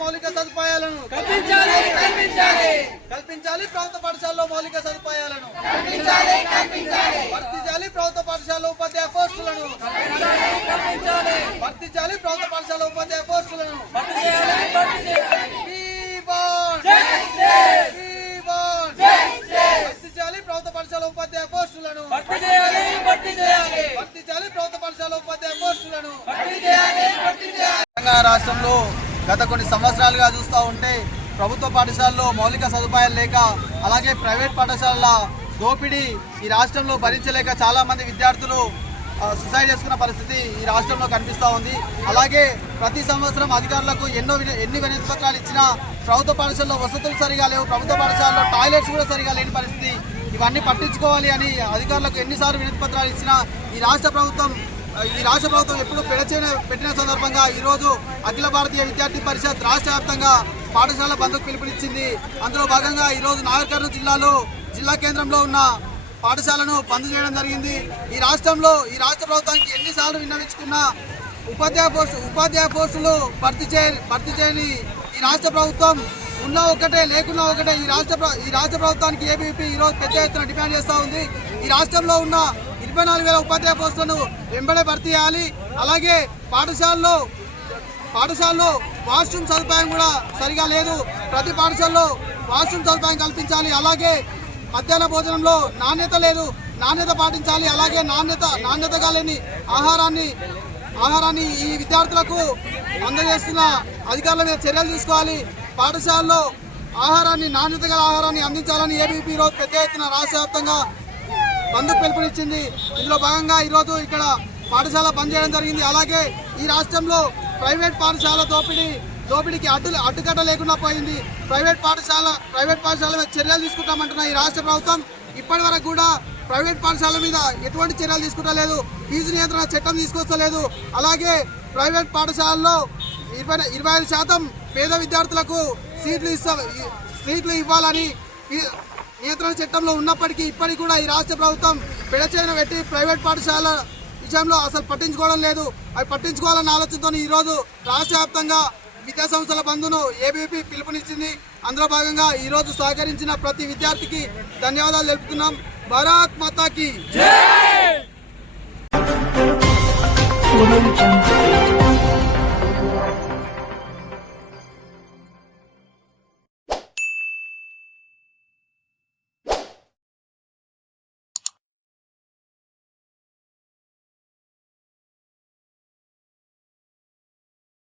మౌలిక సదుపాయాలను కల్పించాలి ప్రభుత్వ పాఠశాలలో మౌలిక సదుపాయాలను వర్తించాలి ప్రభుత్వ పాఠశాల ఉపాధ్యాయ పోస్టులను వర్తించాలి ప్రభుత్వ పాఠశాల ఉపాధ్యాయ పోస్టులను వర్తించాలి ప్రభుత్వ పాఠశాల ఉపాధ్యాయ పోస్టులను వర్తించాలి ప్రభుత్వ పాఠశాల ఉపాధ్యాయ పోస్టులను తెలంగాణ రాష్ట్రంలో గత కొన్ని సంవత్సరాలుగా చూస్తూ ఉంటే ప్రభుత్వ పాఠశాలలో మౌలిక సదుపాయాలు లేక అలాగే ప్రైవేట్ పాఠశాలల దోపిడీ ఈ రాష్ట్రంలో భరించలేక చాలామంది విద్యార్థులు సూసైడ్ చేసుకున్న పరిస్థితి ఈ రాష్ట్రంలో కనిపిస్తూ ఉంది. అలాగే ప్రతి సంవత్సరం అధికారులకు ఎన్ని వినతి పత్రాలు ఇచ్చినా ప్రభుత్వ పాఠశాలలో వసతులు సరిగా లేవు, ప్రభుత్వ పాఠశాలలో టాయిలెట్స్ కూడా సరిగా లేని పరిస్థితి. ఇవన్నీ పట్టించుకోవాలి అని అధికారులకు ఎన్నిసార్లు వినతి పత్రాలు ఇచ్చినా ఈ రాష్ట్ర ప్రభుత్వం ఎప్పుడు పెట్టిన సందర్భంగా ఈరోజు అఖిల భారతీయ విద్యార్థి పరిషత్ రాష్ట్ర వ్యాప్తంగా పాఠశాల బంద్కు పిలుపునిచ్చింది. అందులో భాగంగా ఈరోజు నాగర్ కర్నూలు జిల్లాలో జిల్లా కేంద్రంలో ఉన్న పాఠశాలను బంద్ చేయడం జరిగింది. ఈ రాష్ట్ర ప్రభుత్వానికి ఎన్నిసార్లు విన్నవించుకున్నా ఉపాధ్యాయ పోస్టులు భర్తీ చేయని ఈ రాష్ట్ర ప్రభుత్వం ఉన్నా ఒకటే లేకున్నా ఒకటే ఈ రాష్ట్ర ప్రభుత్వానికి ఏబీపీ ఈరోజు పెద్ద ఎత్తున డిమాండ్ చేస్తూ ఉంది. ఈ రాష్ట్రంలో ఉన్న 24,000 ఉపాధ్యాయ పోస్టులను వెంబడే భర్తీ చేయాలి. అలాగే పాఠశాలలో వాష్రూమ్ సదుపాయం కూడా సరిగా లేదు, ప్రతి పాఠశాలలో వాష్రూమ్ సదుపాయం కల్పించాలి. అలాగే మధ్యాహ్న భోజనంలో నాణ్యత లేదు, నాణ్యత పాటించాలి. అలాగే నాణ్యతగా లేని ఆహారాన్ని ఈ విద్యార్థులకు అందజేస్తున్న అధికారుల మీద చర్యలు తీసుకోవాలి. పాఠశాలలో నాణ్యత గల ఆహారాన్ని అందించాలని ఏబీపీ ఈరోజు పెద్ద ఎత్తున రాష్ట్ర వ్యాప్తంగా బంద్కు పిలుపునిచ్చింది. ఇందులో భాగంగా ఈరోజు ఇక్కడ పాఠశాల బంద్ చేయడం జరిగింది. అలాగే ఈ రాష్ట్రంలో ప్రైవేట్ పాఠశాల దోపిడీకి అడ్డుకట్ట లేకుండా పోయింది. ప్రైవేట్ పాఠశాల మీద చర్యలు తీసుకుంటామంటున్న ఈ రాష్ట్ర ప్రభుత్వం ఇప్పటి వరకు కూడా ప్రైవేట్ పాఠశాల మీద ఎటువంటి చర్యలు తీసుకుంటలేదు, ఫీజు నియంత్రణ చట్టం తీసుకొస్తలేదు. అలాగే ప్రైవేట్ పాఠశాలలో 25% పేద విద్యార్థులకు సీట్లు ఇవ్వాలని నియంత్రణ చట్టంలో ఉన్నప్పటికీ ఇప్పటికి కూడా ఈ రాష్ట్ర ప్రభుత్వం పెడచేయన పెట్టి ప్రైవేట్ పాఠశాల విషయంలో అసలు పట్టించుకోవడం లేదు. అవి పట్టించుకోవాలన్న ఆలోచనతో ఈరోజు రాష్ట్ర వ్యాప్తంగా విద్యాసంస్థల బంద్ను ఏబీపీ పిలుపునిచ్చింది. అందులో భాగంగా ఈరోజు సహకరించిన ప్రతి విద్యార్థికి ధన్యవాదాలు తెలుపుతున్నాం. భారత్ మాతాకి జై.